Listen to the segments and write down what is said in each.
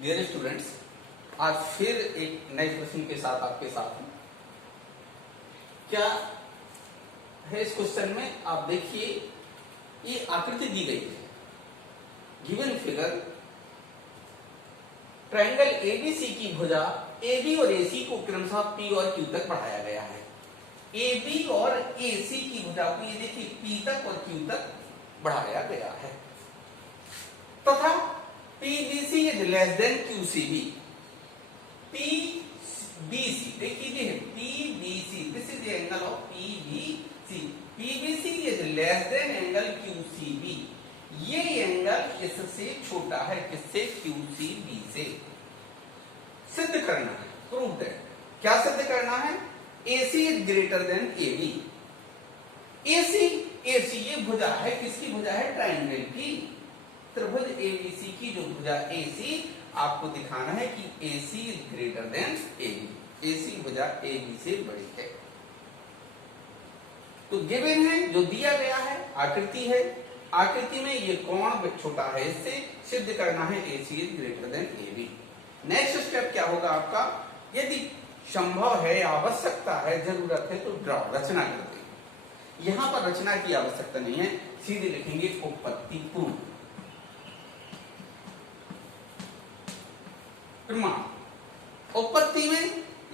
Dear students, आज फिर एक नए प्रश्न के साथ आपके साथ हूं। क्या है इस क्वेश्चन में? आप देखिए, ये आकृति दी गई है। गिवन फिगर, ट्रायंगल एबीसी की भुजा एबी और एसी को क्रमशः पी और क्यू तक बढ़ाया गया है। एबी और एसी की भुजा को ये देखिए पी तक और क्यू तक बढ़ाया गया है तथा PBC is less than QCB. PBC देखिए PBC, this is the angle of PBC. PBC is less than angle QCB. ये एंगल इससे छोटा है, किससे? क्यूसीबी से। सिद्ध करना है, प्रूव्ड है। क्या सिद्ध करना है? AC is greater than AB. AC ये भुजा है, किसकी भुजा है? ट्रायंगल की, त्रिभुज एबीसी की जो भुजा एसी, आपको दिखाना है कि AC is greater than AB. AC भुजा एबी से बड़ी है। तो गिवन है, जो दिया गया है आकृति है। आकृति में ये कोण छोटा है, इससे सिद्ध करना है AC is greater than AB. Next step क्या होगा आपका? यदि संभव है, आवश्यकता है, जरूरत है, तो ड्रॉ रचना करते हैं। यहां पर रचना की आवश्यकता नहीं है, सीधे लिखेंगे उत्पत्ति पूर्व प्रमाण। उत्पत्ति में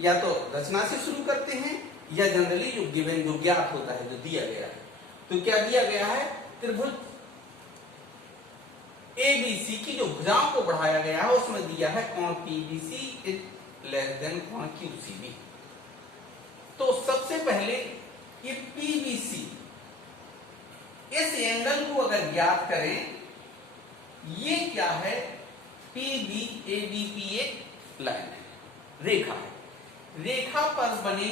या तो रचना से शुरू करते हैं या जनरली जो गिवन, जो ज्ञात होता है, जो दिया गया है। तो क्या दिया गया है? त्रिभुज एबीसी की जो भुजाओं को बढ़ाया गया है, उसमें दिया है कोण पीबीसी इज लेस देन कोण क्यूसीबी। तो सबसे पहले ये पीबीसी, इस एंगल को अगर ज्ञात करें, ये क्या है? पीबी एबीपी एक लाइन है, रेखा है। रेखा पर बने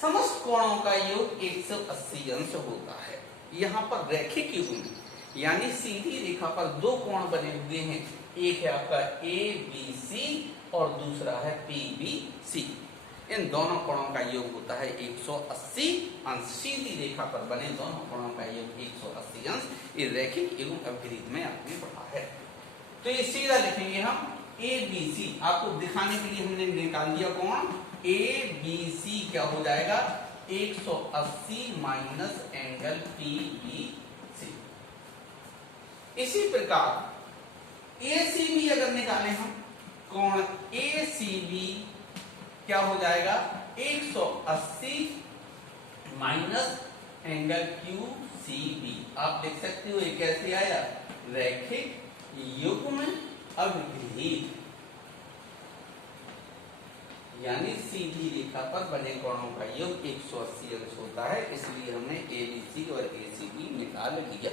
समस्त कोणों का योग 180 अंश होता है। यहां पर रैखिक युग्म है, यानी सीधी रेखा पर दो कोण बने हुए हैं। एक है आपका एबीसी और दूसरा है पीबीसी। इन दोनों कोणों का योग होता है 180 अंश। सीधी रेखा पर बने दोनों कोणों का योग 180 अंश। ये रैखिक युग्म अभिरीत में आपने पढ़ा है। तो ये सीधा लिखेंगे हम ABC। आपको दिखाने के लिए हमने निकाल दिया कोण ABC। क्या हो जाएगा? 180 माइनस एंगल PBC। इसी प्रकार ACB अगर निकालें हम, कोण ACB क्या हो जाएगा? 180 माइनस एंगल QCB। आप देख सकते हो ये कैसे आया? रैखिक युग्म अभिरीत, यानी सीधी रेखा पर बने कोणों का योग 180 अंश होता है। इसलिए हमने ABC और ACB निकाल लिया।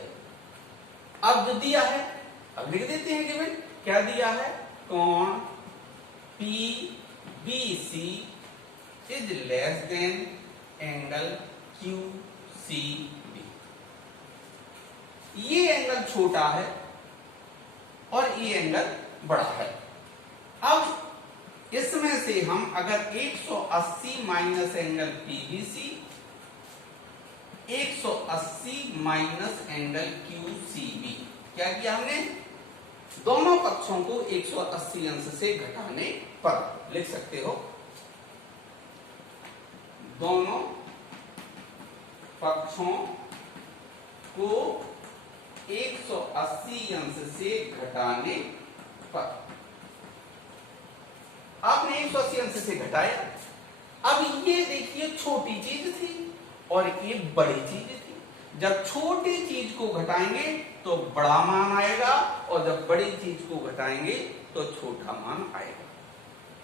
अब जो दिया है, अब लिख देते हैं गिवन। क्या दिया है? कोण PBC is less than angle QCB। ये एंगल छोटा है और ये एंगल बड़ा है। अब इसमें से हम अगर 180 minus angle PBC, 180 minus angle QCB, क्या किया हमने? दोनों पक्षों को 180 अंश से घटाने पर लिख सकते हो। दोनों पक्षों को 180 अंश से घटाने पर। आपने 180 अंश से घटाया। अब ये देखिए छोटी चीज थी और ये बड़ी चीज थी। जब छोटी चीज को घटाएंगे तो बड़ा मान आएगा, और जब बड़ी चीज को घटाएंगे तो छोटा मान आएगा।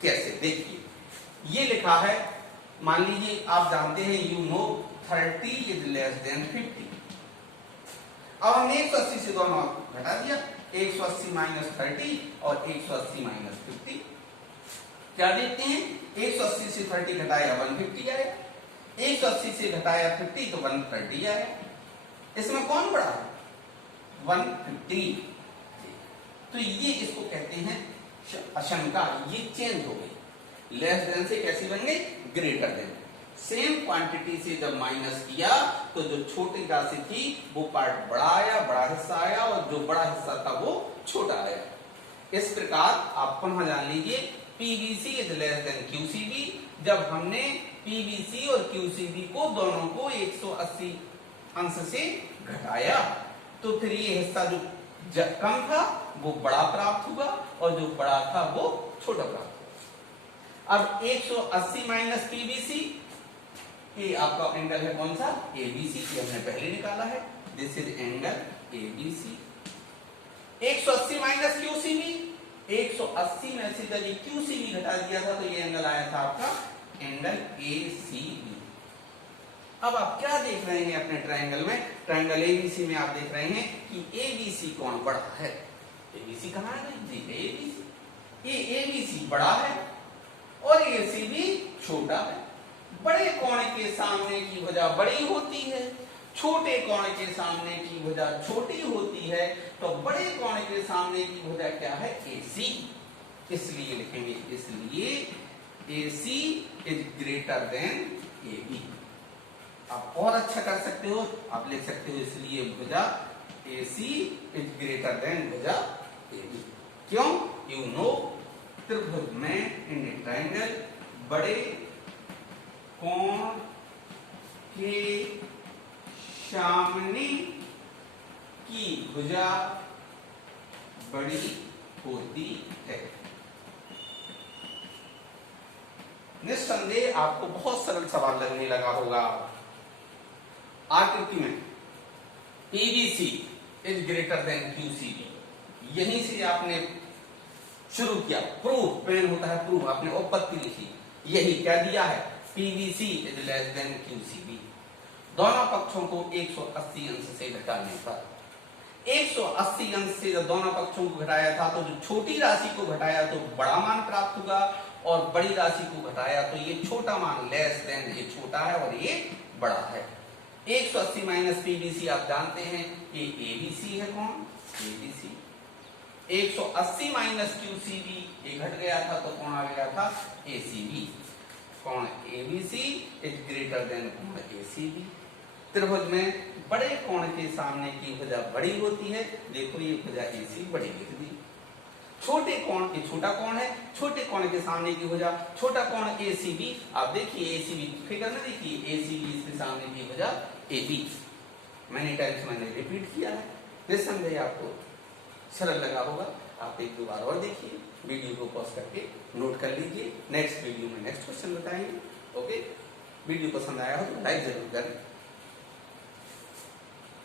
कैसे? देखिए, ये लिखा है, मान लीजिए आप जानते हैं, you know 30 is less then 50। अब हमने 180 से दोनों घटा दिया, 180 माइनस 30 और 180 माइनस 50। क्या देखते हैं? 180 से 30 घटाया 150 आया, 180 से घटाया 50 तो 130 आया। इसमें कौन बड़ा है? 150। तो ये इसको कहते हैं आशंका। ये चेंज हो गई, लेस देन से कैसी बन गई? Greater than. सेम क्वांटिटी से जब माइनस किया तो जो छोटी राशि थी वो पार्ट बड़ा आया, बड़ा हिस्सा आया, और जो बड़ा हिस्सा था वो छोटा आया। इस प्रकार आप पुनः जान लीजिए पीबीसी इज लेस देन क्यूसीबी जब हमने पीबीसी और क्यूसीबी को दोनों को 180 अंश से घटाया तो फिर ये हिस्सा जो कम था वो बड़ा प्राप्त हुआ और जो बड़ा था वो छोटा प्राप्त हुआ। अब 180 माइनस पीबीसी ये आपका एंगल है कौन सा, एबीसी, ये हमने पहले निकाला है, this is angle ABC. 180 minus QCB, 180 में से जब ये क्यूसीबी घटा दिया था तो ये एंगल आया था आपका एंगल एसीबी। अब आप क्या देख रहे हैं अपने ट्रायंगल में, ट्रायंगल एबीसी में आप देख रहे हैं कि एबीसी कौन बड़ा है, एबीसी कहां है जी, एबीसी, ये एबीसी बड़ा है और एसीबी छोटा है। बड़े कोण के सामने की भुजा बड़ी होती है, छोटे कोण के सामने की भुजा छोटी होती है, तो बड़े कोण के सामने की भुजा क्या है, एसी, इसलिए लिखेंगे, इसलिए AC is greater then AB। आप और अच्छा कर सकते हो, आप लिख सकते हो इसलिए भुजा AC इज ग्रेटर देन भुजा AB। क्यों, यू नो त्रिभुज में इन ट्रायंगल बड़े कोण के सामने की भुजा बड़ी होती है। निस्संदेह आपको बहुत सरल सवाल लगने लगा होगा। आकृति में PBC is greater then QCB, यहीं से आपने शुरू किया, प्रूफ, पेन होता है प्रूफ, आपने उपपत्ति लिखी, यही क्या दिया है, PBC is less then QCB। दोनों पक्षों को 180 अंश से घटाने पर, 180 अंश से जब दोनों पक्षों को घटाया था तो जो छोटी राशि को घटाया तो बड़ा मान प्राप्त होगा और बड़ी राशि को घटाया तो ये छोटा मान लेस देन, ये छोटा है और ये बड़ा है। 180 माइनस पीबीसी आप जानते हैं ये एबीसी है, कौन, एबीसी। 180 माइनस क्यूसीबी ये घट गया था तो कौन आ गया था, एसीबी। कौन, एबीसी इज ग्रेटर देन कौन, एसीबी। त्रिभुज में बड़े कोण के सामने की भुजा बड़ी होती है, देखो ये भुजा एसी बड़ी लिख दी। छोटे कोण, ये छोटा कोण है, छोटे कोण के सामने की भुजा छोटा कोण एसीबी, आप देखिए एसीबी फिगर में देखिए, एसीबी इसके सामने की भुजा एबी। मैंने टाइम्स मैंने रिपीट किया है, निस्संदेह आपको सरल लगा होगा। आप एक दो बार और देखिए, वीडियो को पॉज करके नोट कर लीजिए, नेक्स्ट वीडियो में नेक्स्ट क्वेश्चन बताएंगे। ओके, वीडियो पसंद आया हो तो लाइक जरूर करें।